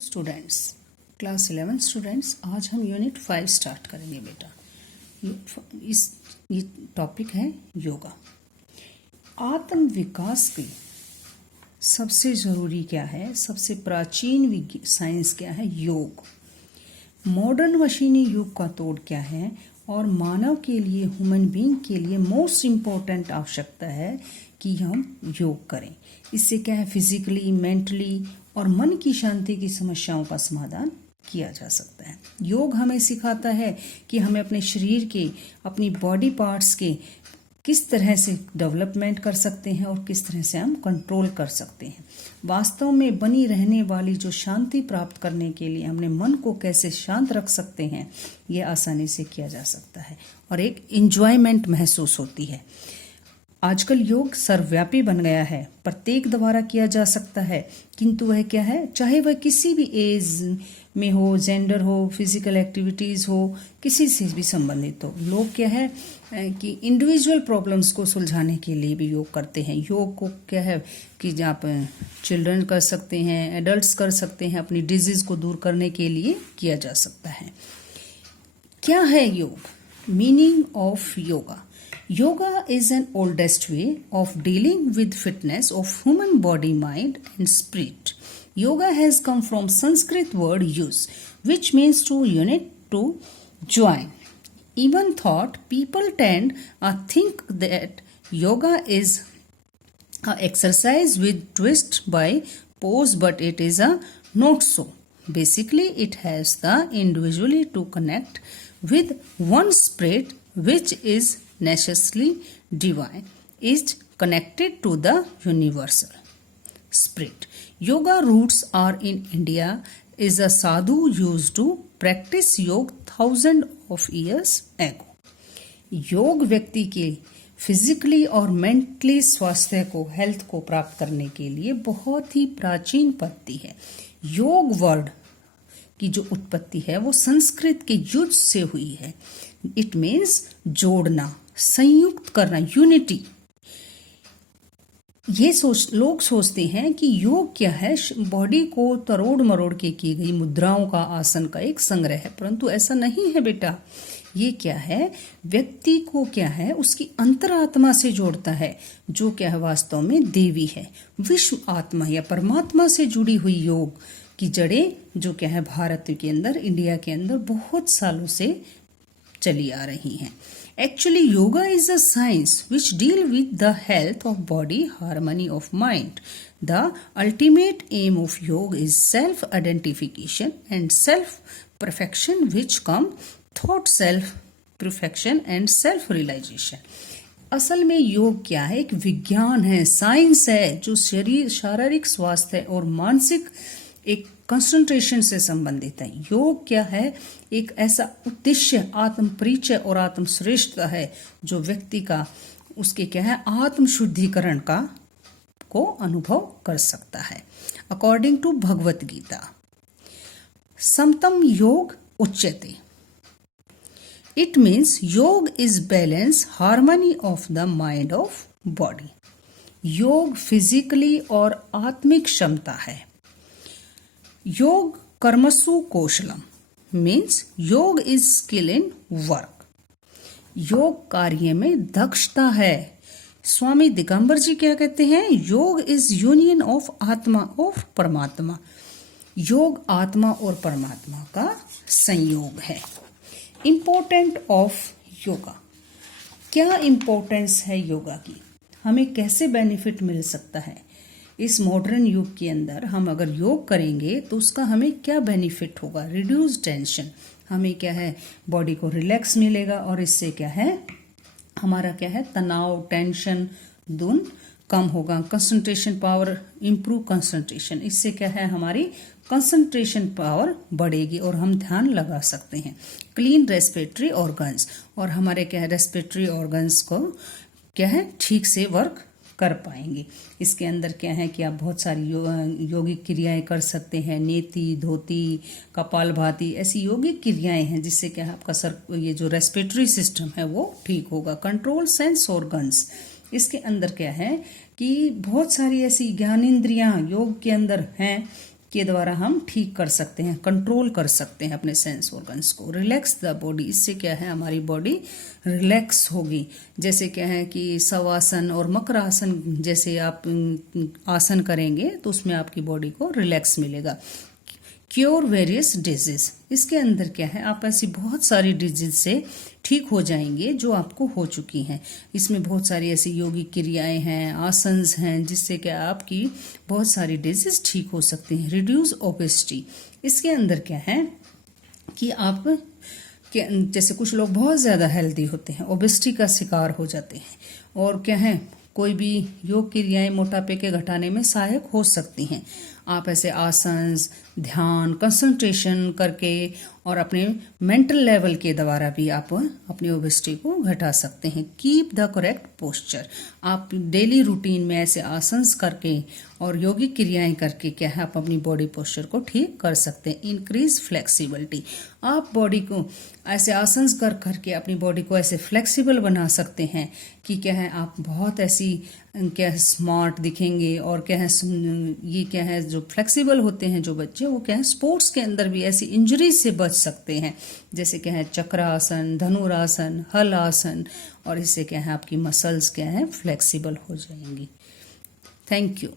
Students, class 11 students, आज हम unit 5 start करेंगे बेटा। ये टॉपिक है योगा। आत्म विकास की सबसे ज़रूरी क्या है, सबसे प्राचीन साइंस क्या है? योग। मॉडर्न मशीनी युग का तोड़ क्या है और मानव के लिए, ह्यूमन बीइंग के लिए मोस्ट इम्पोर्टेंट आवश्यकता है कि हम योग करें। इससे क्या है, फिजिकली, मेंटली और मन की शांति की समस्याओं का समाधान किया जा सकता है। योग हमें सिखाता है कि हमें अपने शरीर के, अपनी बॉडी पार्ट्स के किस तरह से डेवलपमेंट कर सकते हैं और किस तरह से हम कंट्रोल कर सकते हैं। वास्तव में बनी रहने वाली जो शांति प्राप्त करने के लिए हमने मन को कैसे शांत रख सकते हैं, ये आसानी से किया जा सकता है और एक एंजॉयमेंट महसूस होती है। आजकल योग सर्वव्यापी बन गया है, प्रत्येक द्वारा किया जा सकता है, किंतु वह क्या है, चाहे वह किसी भी एज में हो, जेंडर हो, फिजिकल एक्टिविटीज़ हो, किसी से भी संबंधित हो। लोग क्या है कि इंडिविजुअल प्रॉब्लम्स को सुलझाने के लिए भी योग करते हैं। योग को क्या है कि आप चिल्ड्रन कर सकते हैं, एडल्ट्स कर सकते हैं, अपनी डिजीज़ को दूर करने के लिए किया जा सकता है। क्या है योग? Meaning of yoga. Yoga is an oldest way of dealing with fitness of human body, mind and spirit. Yoga has come from Sanskrit word use, which means to unite, to join. Even thought people tend to think that yoga is a exercise with twist by pose, but it is a not so. Basically, it helps the individually to connect with one spirit, which is necessarily divine, is connected to the universal spirit. Yoga roots are in India. Is a sadhu used to practice yoga thousands of years ago. योग व्यक्ति के physically और mentally स्वास्थ्य को, health को प्राप्त करने के लिए बहुत ही प्राचीन पद्धति है। योग वर्ड की जो उत्पत्ति है वो संस्कृत के युज से हुई है। इट मीन्स जोड़ना, संयुक्त करना, यूनिटी। ये लोग सोचते हैं कि योग क्या है, बॉडी को तरोड़ मरोड़ के की गई मुद्राओं का, आसन का एक संग्रह है, परंतु ऐसा नहीं है बेटा। ये क्या है, व्यक्ति को क्या है, उसकी अंतरात्मा से जोड़ता है, जो क्या है वास्तव में देवी है। विश्व आत्मा या परमात्मा से जुड़ी हुई योग की जड़ें जो क्या है भारत के अंदर, इंडिया के अंदर बहुत सालों से चली आ रही हैं। Actually, yoga is a science which deal with the health of body, harmony of mind. The ultimate aim of yoga is self-identification and self-perfection, which come thought self-perfection and self-realization. असल में योग क्या है? एक विज्ञान है, साइंस है, जो शरीर, शारीरिक स्वास्थ्य और मानसिक एक कंसंट्रेशन से संबंधित है। योग क्या है? एक ऐसा उद्देश्य, आत्म परिचय और आत्म श्रेष्ठता है जो व्यक्ति का, उसके क्या है, आत्म शुद्धिकरण का को अनुभव कर सकता है। अकॉर्डिंग टू भगवत गीता, समतम योग उच्यते। इट मीन्स योग is balance, harmony of the mind of body. योग फिजिकली और आत्मिक क्षमता है। योग कर्मसु कौशलम मीन्स योग इज स्किल इन वर्क। योग कार्य में दक्षता है। स्वामी दिगंबर जी क्या कहते हैं? योग इज यूनियन ऑफ आत्मा और परमात्मा। योग आत्मा और परमात्मा का संयोग है। Important of yoga. क्या इम्पोर्टेंस है योगा की? हमें कैसे बेनिफिट मिल सकता है? इस मॉडर्न युग के अंदर हम अगर योग करेंगे तो उसका हमें क्या बेनिफिट होगा? रिड्यूस टेंशन, हमें क्या है, बॉडी को रिलैक्स मिलेगा और इससे क्या है, हमारा क्या है, तनाव, टेंशन दोनों कम होगा। कंसंट्रेशन पावर, इम्प्रूव कंसंट्रेशन, इससे क्या है, हमारी कंसंट्रेशन पावर बढ़ेगी और हम ध्यान लगा सकते हैं। क्लीन रेस्पिरेटरी ऑर्गन्स, और हमारे क्या है, रेस्पिरेटरी ऑर्गन्स को क्या है, ठीक से वर्क कर पाएंगे। इसके अंदर क्या है कि आप बहुत सारी योगिक क्रियाएं कर सकते हैं। नेति, धोती, कपालभाति, ऐसी योगिक क्रियाएं हैं जिससे क्या है, आपका ये जो रेस्पिरेटरी सिस्टम है वो ठीक होगा। कंट्रोल सेंस ऑर्गन्स, इसके अंदर क्या है कि बहुत सारी ऐसी ज्ञानेंद्रियां योग के अंदर हैं के द्वारा हम ठीक कर सकते हैं, कंट्रोल कर सकते हैं अपने सेंस ऑर्गन्स को। रिलैक्स द बॉडी, इससे क्या है हमारी बॉडी रिलैक्स होगी। जैसे क्या है कि शवासन और मकरासन जैसे आप आसन करेंगे तो उसमें आपकी बॉडी को रिलैक्स मिलेगा। क्योर वेरियस डिजीज, इसके अंदर क्या है आप ऐसी बहुत सारी डिजीज से ठीक हो जाएंगे जो आपको हो चुकी हैं। इसमें बहुत सारी ऐसी योगिक क्रियाएं हैं, आसन्स हैं, जिससे क्या आपकी बहुत सारी डिजीज ठीक हो सकती हैं। रिड्यूस ओबेसिटी, इसके अंदर क्या है कि आप जैसे कुछ लोग बहुत ज़्यादा हेल्दी होते हैं, ओबेसिटी का शिकार हो जाते हैं, और क्या है कोई भी योग क्रियाएं मोटापे के घटाने में सहायक हो सकती हैं। आप ऐसे आसन्स, ध्यान, कंसंट्रेशन करके और अपने मेंटल लेवल के द्वारा भी आप अपनी ओबेसिटी को घटा सकते हैं। कीप द करेक्ट पोस्चर, आप डेली रूटीन में ऐसे आसन्स करके और योगिक क्रियाएं करके क्या है आप अपनी बॉडी पोस्चर को ठीक कर सकते हैं। इंक्रीज फ्लेक्सिबिलिटी, आप बॉडी को ऐसे आसन्स कर करके अपनी बॉडी को ऐसे फ्लेक्सिबल बना सकते हैं कि क्या है आप बहुत ऐसी क्या है स्मार्ट दिखेंगे, और क्या है ये क्या है जो फ्लेक्सिबल होते हैं जो बच्चे, वो क्या है स्पोर्ट्स के अंदर भी ऐसी इंजरी से बच सकते हैं। जैसे क्या है चक्रासन, धनुरासन, हल आसन, और इससे क्या है आपकी मसल्स क्या है फ्लेक्सिबल हो जाएंगी। Thank you.